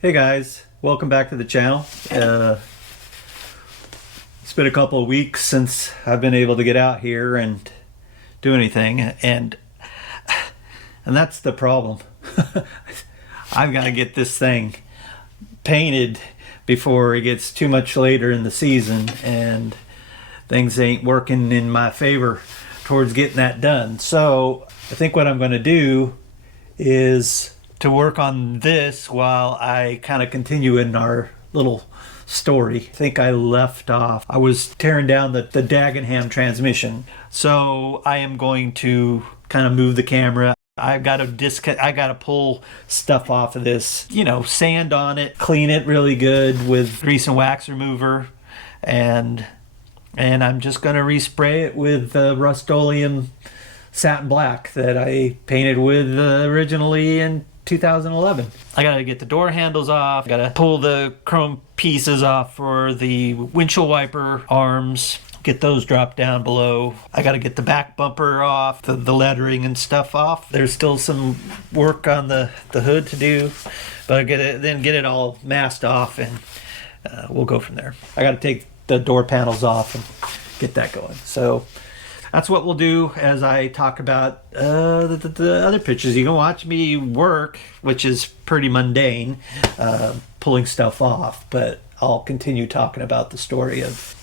Hey guys, welcome back to the channel. It's been a couple of weeks since I've been able to get out here and do anything, and that's the problem. I've got to get this thing painted before it gets too much later in the season, and things ain't working in my favor towards getting that done. So I think what I'm going to do is to work on this while I kind of continue in our little story. I think I left off, I was tearing down the Dagenham transmission. So I am going to kind of move the camera. I've got to pull stuff off of this, you know, sand on it, clean it really good with grease and wax remover, and I'm just going to respray it with Rust-Oleum satin black that I painted with originally in 2011. I gotta get the door handles off, gotta pull the chrome pieces off for the windshield wiper arms, get those dropped down below. I gotta get the back bumper off, the lettering and stuff off. There's still some work on the hood to do, but I get it all masked off, and we'll go from there. I gotta take the door panels off and get that going. So that's what we'll do as I talk about the other pictures. You can watch me work, which is pretty mundane, pulling stuff off, but I'll continue talking about the story of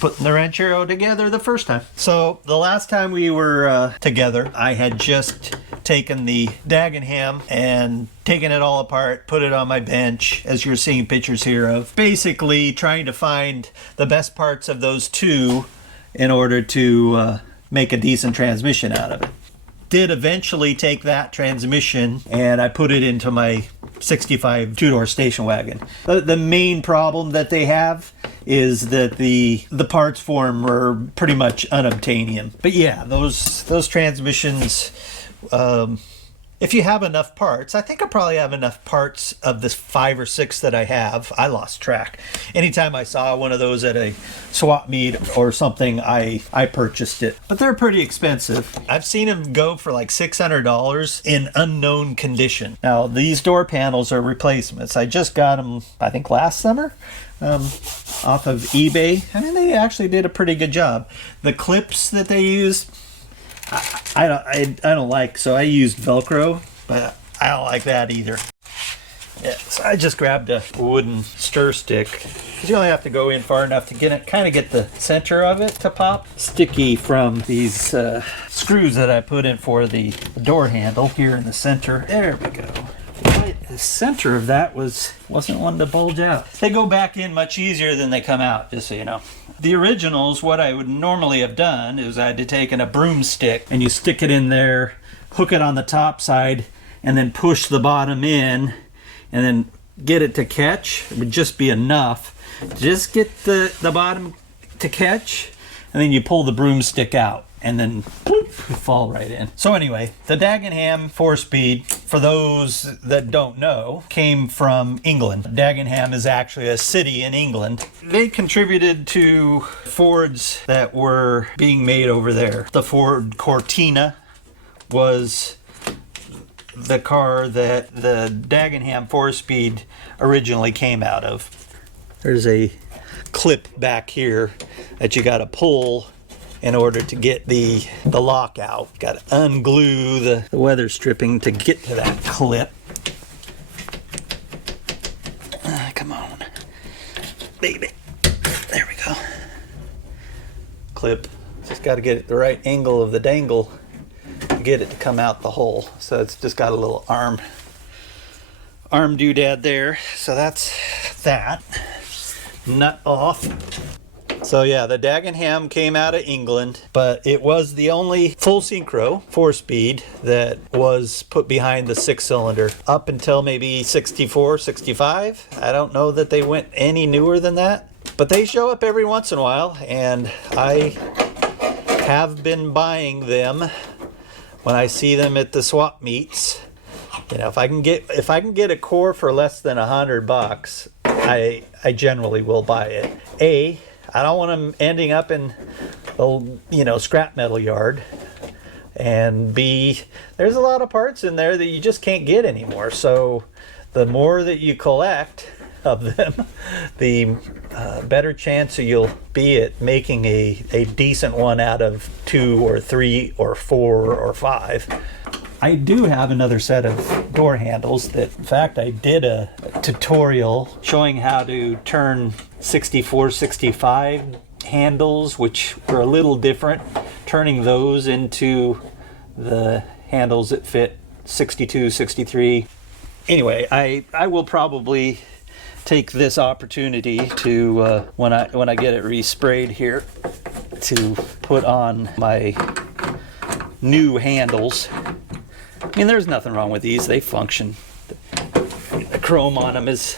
putting the Ranchero together the first time. So the last time we were together, I had just taken the Dagenham and taken it all apart, put it on my bench, as you're seeing pictures here of, basically trying to find the best parts of those two in order to make a decent transmission out of it. Did eventually take that transmission and I put it into my 65 two-door station wagon. The main problem that they have is that the parts for them are pretty much unobtainium. But yeah, those transmissions, if you have enough parts, I think I probably have enough parts of this 5 or 6 that I have. I lost track. Anytime I saw one of those at a swap meet or something, I purchased it. But they're pretty expensive. I've seen them go for like $600 in unknown condition. Now, these door panels are replacements. I just got them, I think, last summer off of eBay. I mean, they actually did a pretty good job. The clips that they used, I don't like, so I used Velcro, but I don't like that either. Yeah, so I just grabbed a wooden stir stick, because you only have to go in far enough to get it, kind of get the center of it to pop. Sticky from these screws that I put in for the door handle here in the center. There we go. The center of that wasn't one to bulge out. They go back in much easier than they come out, just so you know. The originals, what I would normally have done is I'd have taken a broomstick and you stick it in there, hook it on the top side, and then push the bottom in, and then get it to catch. It would just be enough. Just get the bottom to catch, and then you pull the broomstick out, and then bloop, fall right in. So anyway, the Dagenham 4-speed, for those that don't know, came from England. Dagenham is actually a city in England. They contributed to Fords that were being made over there. The Ford Cortina was the car that the Dagenham 4-speed originally came out of. There's a clip back here that you got to pull in order to get the lock out. Got to unglue the weather stripping to get to that clip. Come on, baby. There we go. Clip. Just got to get it the right angle of the dangle to get it to come out the hole. So it's just got a little arm doodad there. So that's that. Nut off. So yeah, the Dagenham came out of England, but it was the only full synchro 4-speed that was put behind the 6-cylinder up until maybe 64, 65. I don't know that they went any newer than that, but they show up every once in a while, and I have been buying them when I see them at the swap meets. You know, if I can get a core for less than $100, I generally will buy it. I don't want them ending up in a scrap metal yard, and B, there's a lot of parts in there that you just can't get anymore. So the more that you collect of them, the better chance you'll be at making a decent one out of 2 or 3 or 4 or 5. I do have another set of door handles that, in fact, I did a tutorial showing how to turn 64, 65 handles, which were a little different, turning those into the handles that fit 62, 63. Anyway, I will probably take this opportunity to, when I get it resprayed here, to put on my new handles. I mean, there's nothing wrong with these. They function. The chrome on them is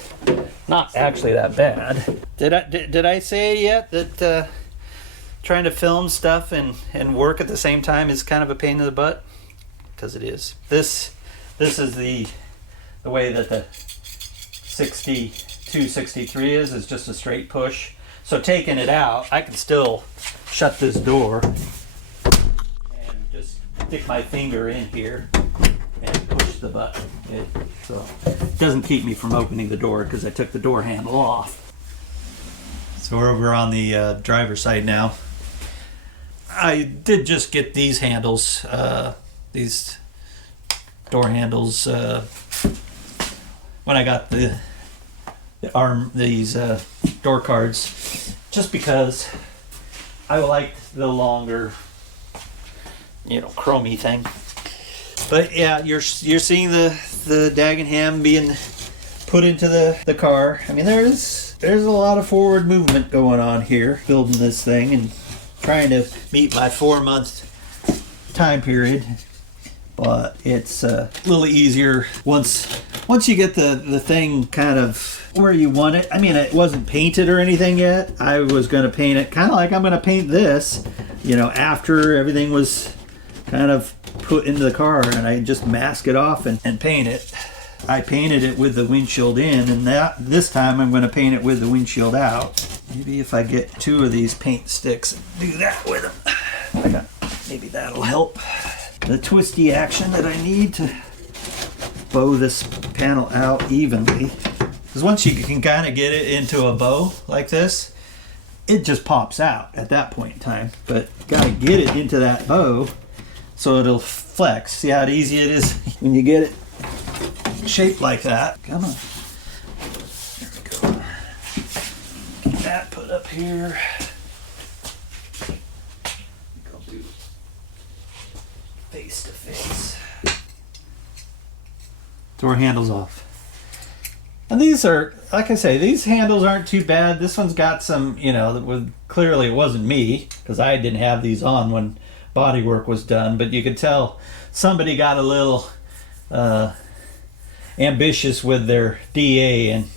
not actually that bad. Did I say yet that trying to film stuff and work at the same time is kind of a pain in the butt? Because it is. This is the way that the 62, 63 is just a straight push. So taking it out, I can still shut this door and just stick my finger in here and push the button. So it doesn't keep me from opening the door because I took the door handle off. So we're over on the driver's side now. I did just get these handles, these door handles, when I got these door cards, just because I liked the longer, chromey thing. But yeah, you're seeing the Dagenham being put into the car. I mean, there's a lot of forward movement going on here, building this thing and trying to meet my 4-month time period. But it's a little easier once you get the thing kind of where you want it. I mean, it wasn't painted or anything yet. I was going to paint it kind of like I'm going to paint this, after everything was kind of put into the car, and I just mask it off and paint it. I painted it with the windshield in, and this time I'm going to paint it with the windshield out. Maybe if I get 2 of these paint sticks and do that with them, maybe that'll help. The twisty action that I need to bow this panel out evenly. Because once you can kind of get it into a bow like this, it just pops out at that point in time. But gotta get it into that bow so it'll flex. See how easy it is when you get it shaped like that. Come on. There we go. Get that put up here. Go do face to face. Door handles off. And these are, like I say, these handles aren't too bad. This one's got some, clearly it wasn't me, because I didn't have these on when body work was done, but you could tell somebody got a little ambitious with their DA and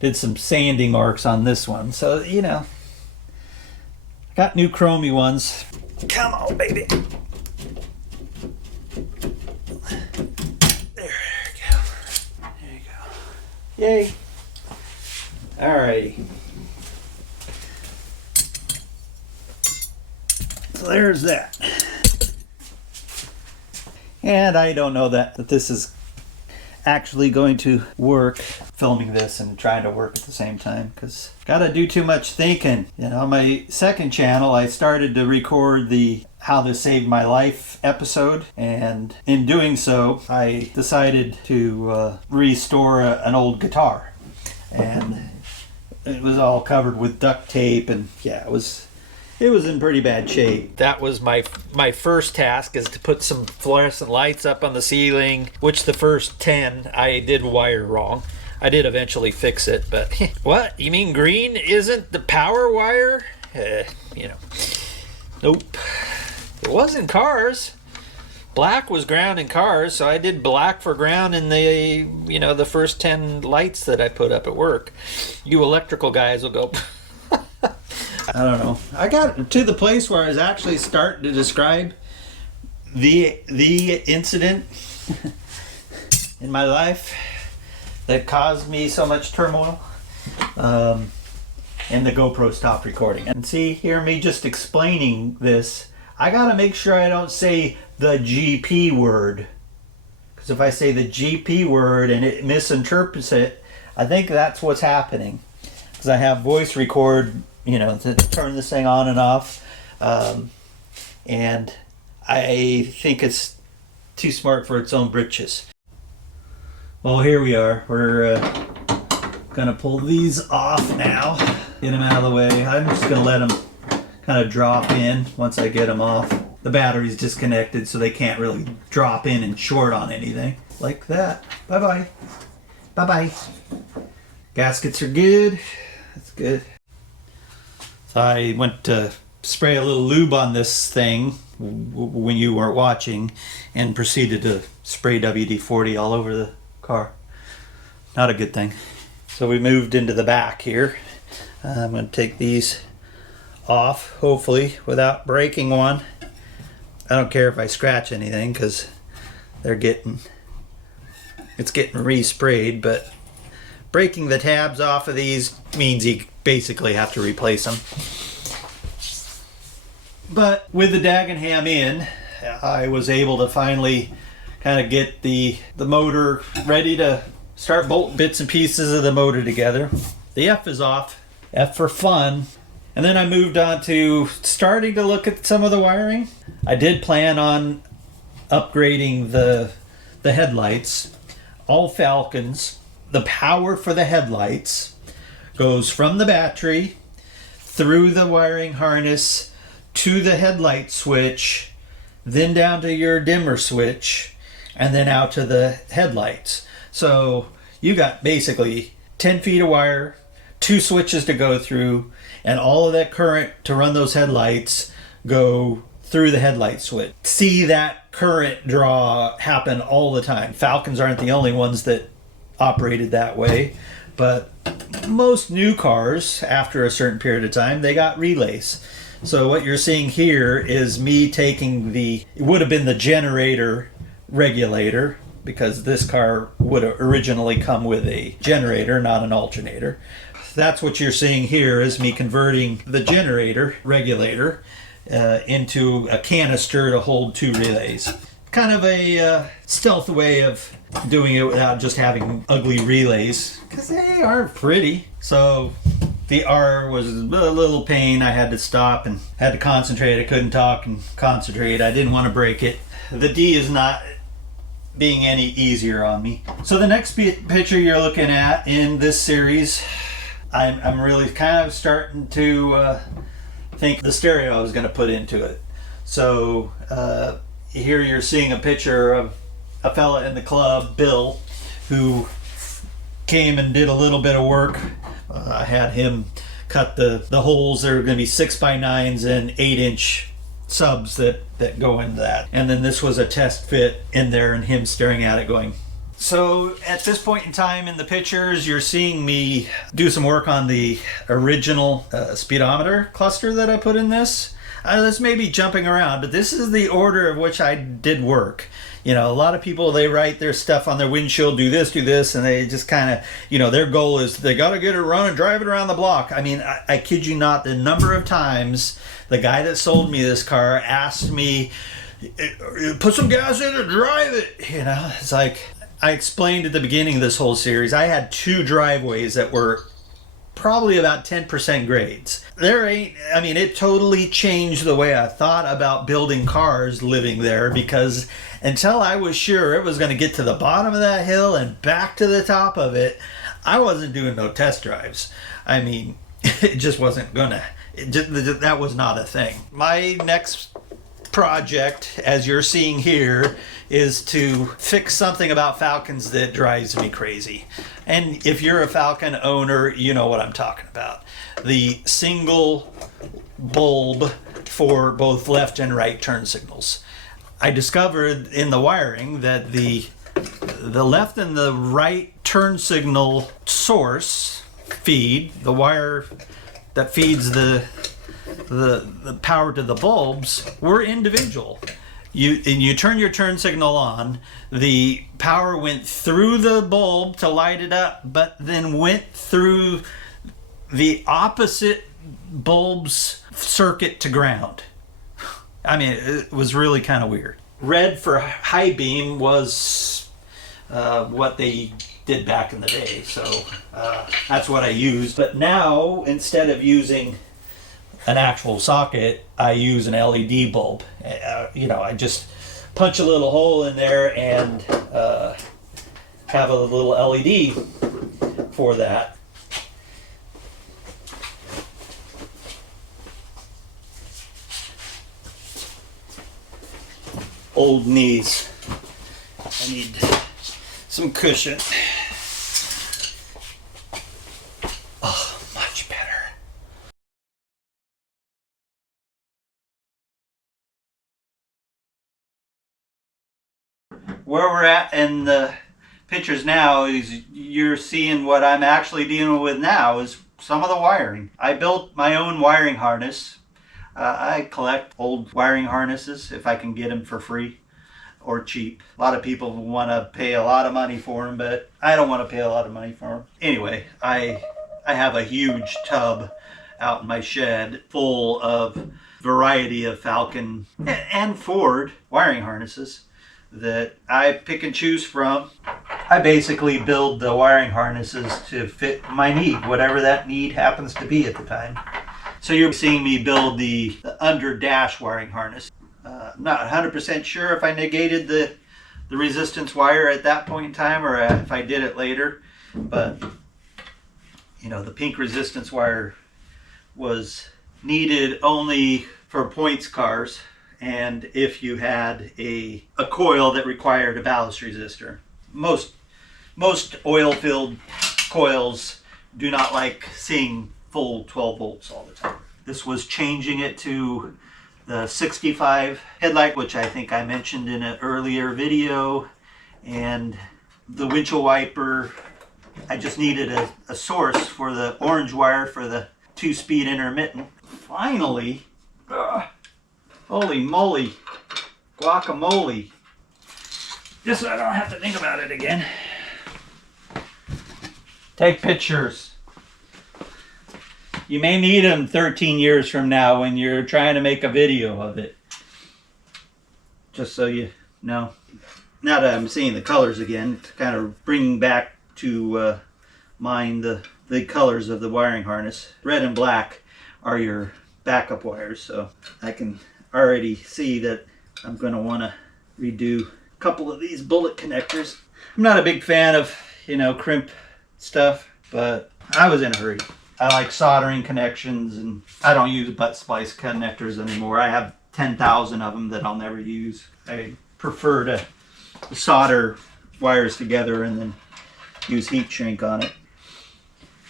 did some sanding marks on this one. So, got new chromey ones. Come on, baby. Yay. Alrighty. So there's that. And I don't know that this is actually going to work, filming this and trying to work at the same time, because gotta do too much thinking. On my second channel, I started to record the How This Saved My Life episode, and in doing so, I decided to restore an old guitar, and it was all covered with duct tape, and yeah, it was in pretty bad shape. That was my first task, is to put some fluorescent lights up on the ceiling, which the first 10 I did wire wrong. I did eventually fix it, but what? You mean green isn't the power wire? You know, nope. It wasn't cars. Black was ground in cars, so I did black for ground in the, you know, the first 10 lights that I put up at work. You electrical guys will go, I don't know. I got to the place where I was actually starting to describe the incident in my life that caused me so much turmoil. And the GoPro stopped recording. And see, hear me just explaining this. I gotta make sure I don't say the GP word. Because if I say the GP word and it misinterprets it, I think that's what's happening. Because I have voice record, you know, to turn this thing on and off. And I think it's too smart for its own britches. Well, here we are. We're gonna pull these off now. Get them out of the way. I'm just gonna let them kind of drop in once I get them off. The battery's disconnected, so they can't really drop in and short on anything. Like that. Bye-bye. Bye-bye. Gaskets are good. That's good. So I went to spray a little lube on this thing when you weren't watching and proceeded to spray WD-40 all over the car. Not a good thing. So we moved into the back here. I'm going to take these off, hopefully, without breaking one. I don't care if I scratch anything because it's getting resprayed, but breaking the tabs off of these means you basically have to replace them. But with the Dagenham in, I was able to finally kind of get the motor ready to start bolting bits and pieces of the motor together. The F is off. F for fun. And then I moved on to starting to look at some of the wiring. I did plan on upgrading the headlights. All Falcons. The power for the headlights goes from the battery through the wiring harness to the headlight switch, then down to your dimmer switch, and then out to the headlights. So you got basically 10 feet of wire, 2 switches to go through, and all of that current to run those headlights go through the headlight switch. See that current draw happen all the time. Falcons aren't the only ones that operated that way, but most new cars, after a certain period of time, they got relays. So what you're seeing here is me taking it would have been the generator regulator, because this car would have originally come with a generator, not an alternator. That's what you're seeing here, is me converting the generator regulator into a canister to hold 2 relays. Kind of a stealth way of doing it without just having ugly relays, because they aren't pretty. So the R was a little pain. I had to stop and had to concentrate. I couldn't talk and concentrate. I didn't want to break it. The D is not being any easier on me. So the next picture you're looking at in this series, I'm really kind of starting to think the stereo I was going to put into it. So here you're seeing a picture of a fella in the club, Bill, who came and did a little bit of work. I had him cut the holes. There are going to be 6x9s and 8-inch subs that go into that. And then this was a test fit in there and him staring at it going. So at this point in time in the pictures, you're seeing me do some work on the original speedometer cluster that I put in this. This may be jumping around, but this is the order of which I did work. You know, a lot of people, they write their stuff on their windshield, do this, and they just kind of, you know, their goal is they got to get it running, drive it around the block. I mean, I kid you not, the number of times the guy that sold me this car asked me, put some gas in it, drive it. You know, it's like, I explained at the beginning of this whole series, I had 2 driveways that were probably about 10% grades. It totally changed the way I thought about building cars living there, because until I was sure it was going to get to the bottom of that hill and back to the top of it, I wasn't doing no test drives. I mean, it just wasn't gonna, that was not a thing. My next project, as you're seeing here, is to fix something about Falcons that drives me crazy. And if you're a Falcon owner, you know what I'm talking about. The single bulb for both left and right turn signals. I discovered in the wiring that the left and the right turn signal source feed, the wire that feeds the power to the bulbs, were individual. You turn your turn signal on, the power went through the bulb to light it up, but then went through the opposite bulb's circuit to ground. I mean, it was really kind of weird. Red for high beam was what they did back in the day, so that's what I used. But now, instead of using an actual socket, I use an LED bulb. I just punch a little hole in there and have a little LED for that. Old knees. I need some cushion. Oh, much better. Where we're at in the pictures now is you're seeing what I'm actually dealing with now is some of the wiring. I built my own wiring harness. I collect old wiring harnesses if I can get them for free or cheap. A lot of people want to pay a lot of money for them, but I don't want to pay a lot of money for them. Anyway, I have a huge tub out in my shed full of variety of Falcon and Ford wiring harnesses that I pick and choose from. I basically build the wiring harnesses to fit my need, whatever that need happens to be at the time. So you're seeing me build the under dash wiring harness. Not 100% sure if I negated the resistance wire at that point in time or if I did it later, but the pink resistance wire was needed only for points cars and if you had a coil that required a ballast resistor. Most oil-filled coils do not like seeing full 12 volts all the time. This was changing it to the 65 headlight, which I think I mentioned in an earlier video, and the windshield wiper. I just needed a source for the orange wire for the 2-speed intermittent. Finally, holy moly, guacamole. Just so I don't have to think about it again. Take pictures. You may need them 13 years from now when you're trying to make a video of it. Just so you know. Now that I'm seeing the colors again, to kind of bring back to mind the colors of the wiring harness. Red and black are your backup wires, so I can already see that I'm going to want to redo a couple of these bullet connectors. I'm not a big fan of, crimp stuff, but I was in a hurry. I like soldering connections, and I don't use butt splice connectors anymore. I have 10,000 of them that I'll never use. I prefer to solder wires together and then use heat shrink on it.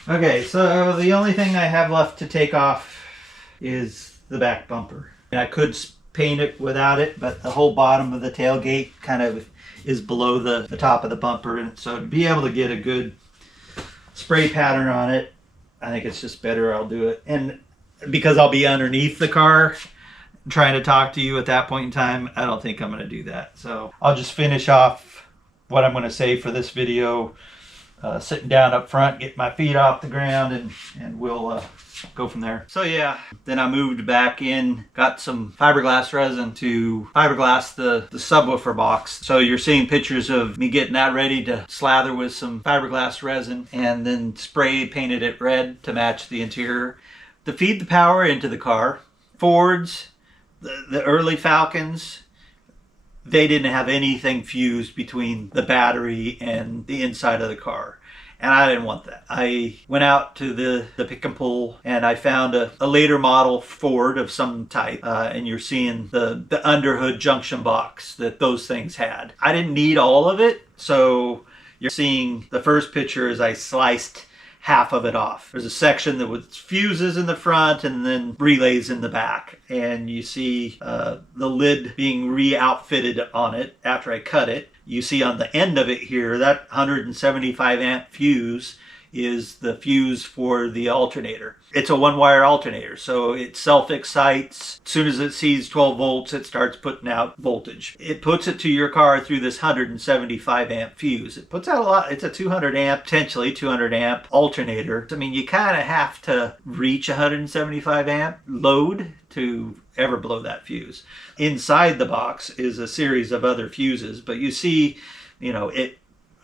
Okay, so the only thing I have left to take off is the back bumper. I could paint it without it, but the whole bottom of the tailgate kind of is below the top of the bumper, and so to be able to get a good spray pattern on it, I think it's just better I'll do it. And because I'll be underneath the car trying to talk to you at that point in time, I don't think I'm going to do that. So I'll just finish off what I'm going to say for this video, sitting down up front, get my feet off the ground, and we'll go from there. So yeah, then I moved back in, got some fiberglass resin to fiberglass the subwoofer box. So you're seeing pictures of me getting that ready to slather with some fiberglass resin and then spray painted it red to match the interior to feed the power into the car. Fords, the early Falcons, they didn't have anything fused between the battery and the inside of the car. And I didn't want that. I went out to the pick and pull, and I found a later model Ford of some type, and you're seeing the underhood junction box that those things had. I didn't need all of it, so you're seeing the first picture as I sliced half of it off. There's a section that was fuses in the front and then relays in the back. And you see the lid being re-outfitted on it after I cut it. You see on the end of it here, that 175 amp fuse is the fuse for the alternator. It's a one-wire alternator, so it self-excites. As soon as it sees 12 volts, it starts putting out voltage. It puts it to your car through this 175 amp fuse. It puts out a lot. It's a 200 amp, potentially 200 amp alternator. I mean, you kind of have to reach 175 amp load to ever blow that fuse. Inside the box is a series of other fuses, but you see, you know,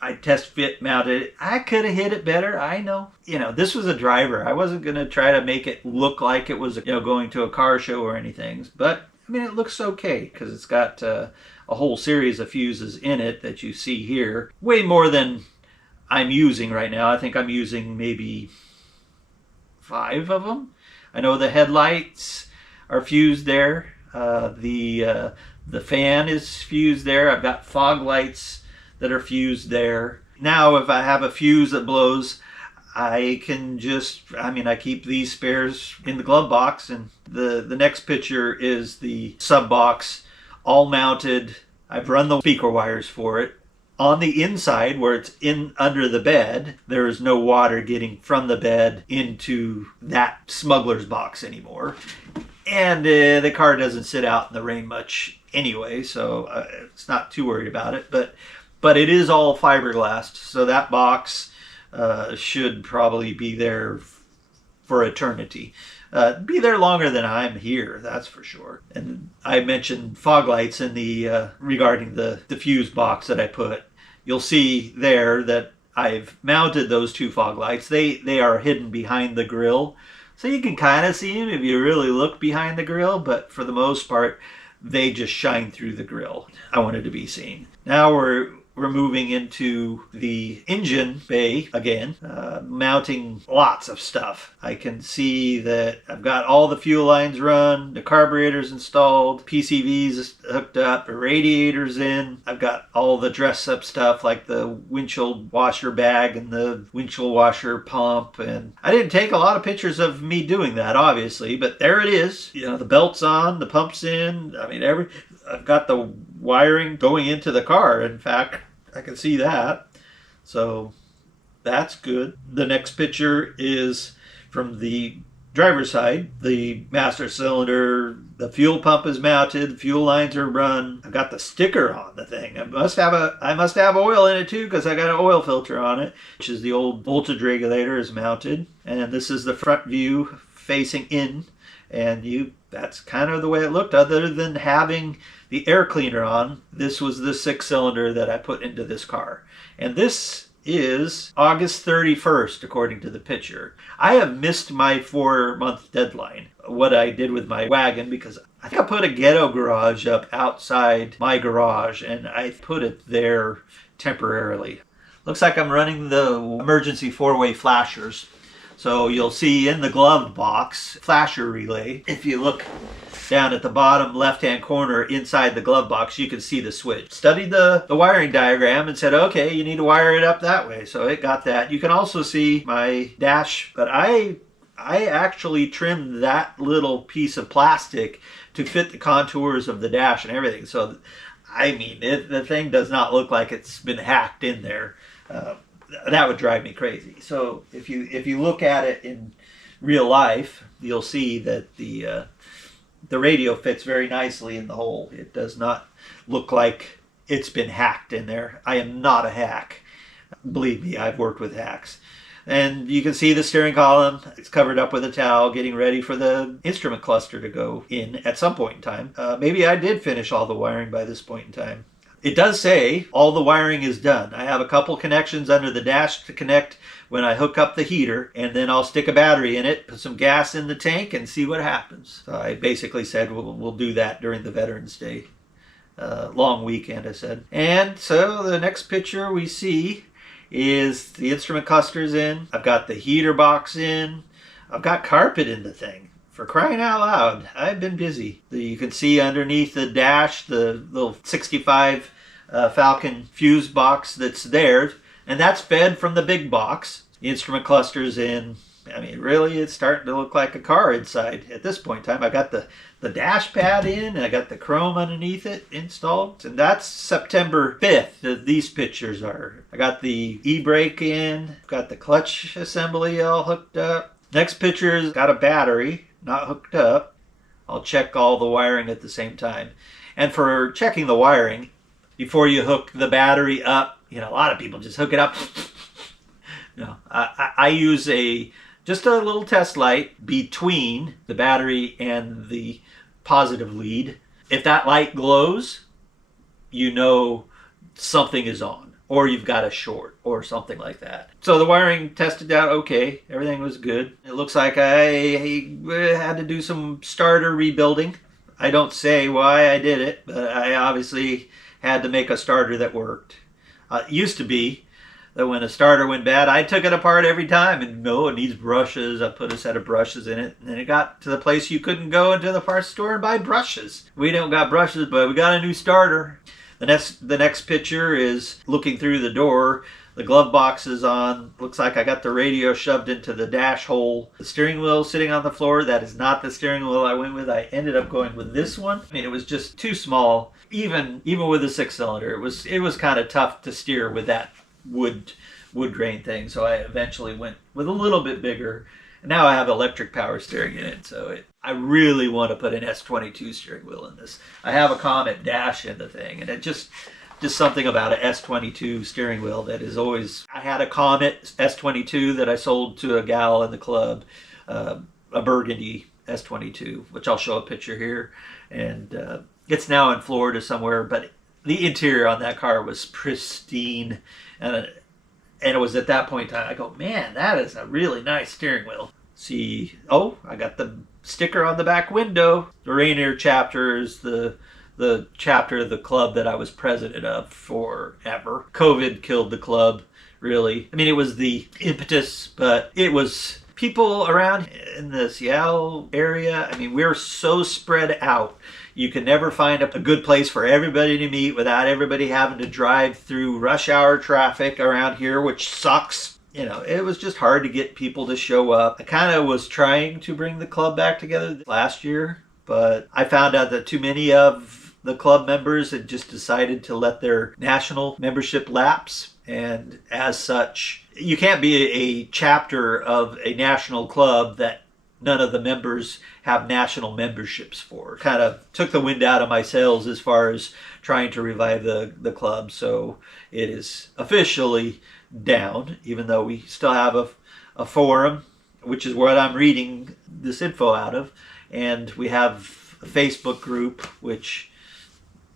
I test fit mounted it. I could have hit it better. I know. You know, this was a driver. I wasn't going to try to make it look like it was, you know, going to a car show or anything. But, I mean, it looks okay because it's got a whole series of fuses in it that you see here. Way more than I'm using right now. I think I'm using maybe 5 of them. I know the headlights are fused there. The fan is fused there. I've got fog lights that are fused there. Now if I have a fuse that blows, I can just, I keep these spares in the glove box, and the next picture is the sub box all mounted. I've run the speaker wires for it. On the inside, where it's in under the bed, there is no water getting from the bed into that smuggler's box anymore. And the car doesn't sit out in the rain much anyway, so it's not too worried about it. But it is all fiberglass, so that box should probably be there for eternity. Be there longer than I'm here, that's for sure. And I mentioned fog lights in the regarding the fuse box that I put. You'll see there that I've mounted those 2 fog lights. They are hidden behind the grill, so you can kind of see them if you really look behind the grill, but for the most part, they just shine through the grill. I wanted to be seen. Now we're moving into the engine bay again, mounting lots of stuff. I can see that I've got all the fuel lines run, the carburetors installed, PCVs hooked up, the radiators in. I've got all the dress up stuff like the windshield washer bag and the windshield washer pump. And I didn't take a lot of pictures of me doing that, obviously, but there it is. You know, the belt's on, the pump's in. I mean, I've got the wiring going into the car. In fact, I can see that. So that's good. The next picture is from the driver's side. The master cylinder, the fuel pump is mounted, the fuel lines are run. I've got the sticker on the thing. I must have oil in it too, because I got an oil filter on it, which is the old voltage regulator is mounted. And this is the front view facing in. And that's kind of the way it looked, other than having the air cleaner on. This was the 6-cylinder that I put into this car. And this is August 31st, according to the picture. I have missed my 4-month deadline, what I did with my wagon, because I think I put a ghetto garage up outside my garage, and I put it there temporarily. Looks like I'm running the emergency 4-way flashers. So you'll see in the glove box, flasher relay. If you look down at the bottom left-hand corner inside the glove box, you can see the switch. Studied the wiring diagram and said, okay, you need to wire it up that way. So it got that. You can also see my dash, but I actually trimmed that little piece of plastic to fit the contours of the dash and everything. So, I mean, the thing does not look like it's been hacked in there. That would drive me crazy. So if you look at it in real life, you'll see that the radio fits very nicely in the hole. It does not look like it's been hacked in there. I am not a hack. Believe me, I've worked with hacks. And you can see the steering column. It's covered up with a towel, getting ready for the instrument cluster to go in at some point in time. Maybe I did finish all the wiring by this point in time. It does say all the wiring is done. I have a couple connections under the dash to connect when I hook up the heater, and then I'll stick a battery in it, put some gas in the tank, and see what happens. So I basically said we'll do that during the Veterans Day long weekend, I said. And so the next picture we see is the instrument clusters in. I've got the heater box in. I've got carpet in the thing. For crying out loud, I've been busy. You can see underneath the dash the little 65 Falcon fuse box that's there, and that's fed from the big box. The instrument cluster's in. I mean, really, it's starting to look like a car inside at this point in time. I got the dash pad in, and I got the chrome underneath it installed. And that's September 5th that these pictures are. I got the e-brake in, got the clutch assembly all hooked up. Next picture's got a battery, not hooked up. I'll check all the wiring at the same time. And for checking the wiring, before you hook the battery up, a lot of people just hook it up. No, I use just a little test light between the battery and the positive lead. If that light glows, you know something is on, or you've got a short or something like that. So the wiring tested out okay. Everything was good. It looks like I had to do some starter rebuilding. I don't say why I did it, but I obviously had to make a starter that worked. It used to be that when a starter went bad, I took it apart every time, and it needs brushes. I put a set of brushes in it, and then it got to the place you couldn't go into the parts store and buy brushes. We don't got brushes, but we got a new starter. The next picture is looking through the door. The glove box is on. Looks like I got the radio shoved into the dash hole. The steering wheel sitting on the floor. That is not the steering wheel I went with. I ended up going with this one. I mean, it was just too small. Even with a 6-cylinder, it was kind of tough to steer with that wood grain thing. So I eventually went with a little bit bigger. And now I have electric power steering in it. So I really want to put an S22 steering wheel in this. I have a Comet dash in the thing, and it just something about an S22 steering wheel that is always... I had a Comet S22 that I sold to a gal in the club, a burgundy S22, which I'll show a picture here. And it's now in Florida somewhere, but the interior on that car was pristine. And it was at that point in time, I go, man, that is a really nice steering wheel. See, I got the sticker on the back window. The Rainier chapter is the chapter of the club that I was president of forever. COVID killed the club, really. I mean, it was the impetus, but it was people around in the Seattle area. I mean, we're so spread out. You can never find a good place for everybody to meet without everybody having to drive through rush hour traffic around here, which sucks. It was just hard to get people to show up. I kind of was trying to bring the club back together last year, but I found out that too many of the club members had just decided to let their national membership lapse. And as such, you can't be a chapter of a national club that none of the members have national memberships for. Kind of took the wind out of my sails as far as trying to revive the club. So it is officially down, even though we still have a forum, which is what I'm reading this info out of. And we have a Facebook group, which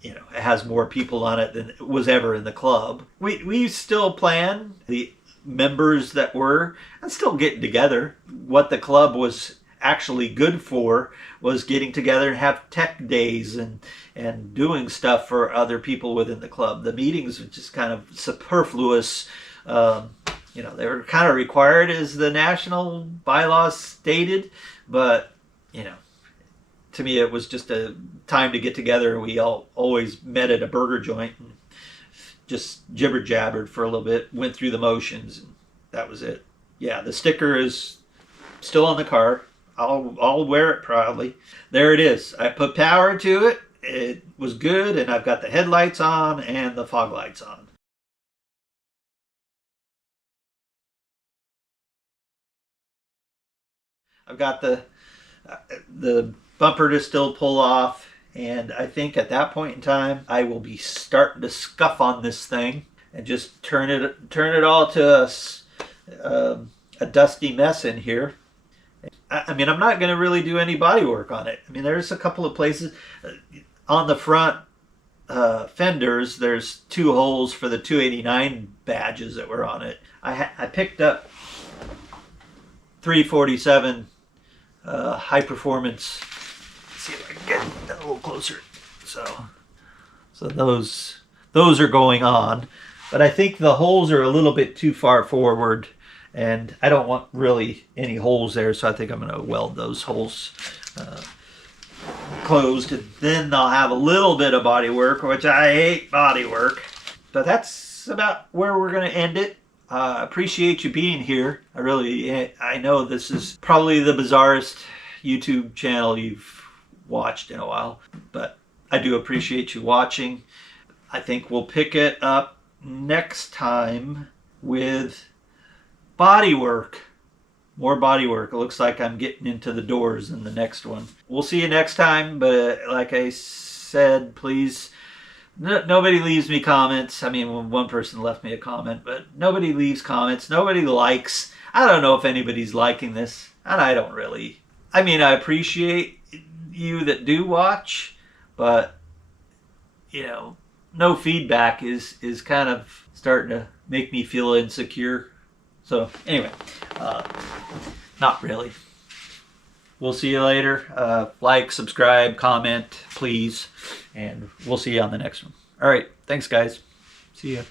it has more people on it than was ever in the club. We still plan, the members that were, and still getting together. What the club was actually good for was getting together and have tech days and doing stuff for other people within the club. The meetings were just kind of superfluous. They were kind of required as the national bylaws stated, but to me it was just a time to get together. We all always met at a burger joint and just jibber jabbered for a little bit, went through the motions, and that was it. Yeah, the sticker is still on the car. I'll wear it proudly. There it is. I put power to it. It was good, and I've got the headlights on and the fog lights on. I've got the bumper to still pull off, and I think at that point in time I will be starting to scuff on this thing and just turn it all to a dusty mess in here. I mean, I'm not going to really do any body work on it. I mean, there's a couple of places on the front fenders. There's 2 holes for the 289 badges that were on it. I picked up 347 high performance. Let's see if I can get that a little closer. So those are going on. But I think the holes are a little bit too far forward, and I don't want really any holes there, so I think I'm going to weld those holes closed, and then they'll have a little bit of body work, which I hate body work. But that's about where we're going to end it. Appreciate you being here. I know this is probably the bizarrest YouTube channel you've watched in a while, but I do appreciate you watching. I think we'll pick it up next time with body work. More body work. It looks like I'm getting into the doors in the next one. We'll see you next time, but like I said, please, nobody leaves me comments. I mean, one person left me a comment, but nobody leaves comments. Nobody likes. I don't know if anybody's liking this, and I don't really. I mean, I appreciate you that do watch, but, you know, no feedback is kind of starting to make me feel insecure. So anyway, not really. We'll see you later. Like, subscribe, comment, please, and we'll see you on the next one. All right, thanks guys. See ya.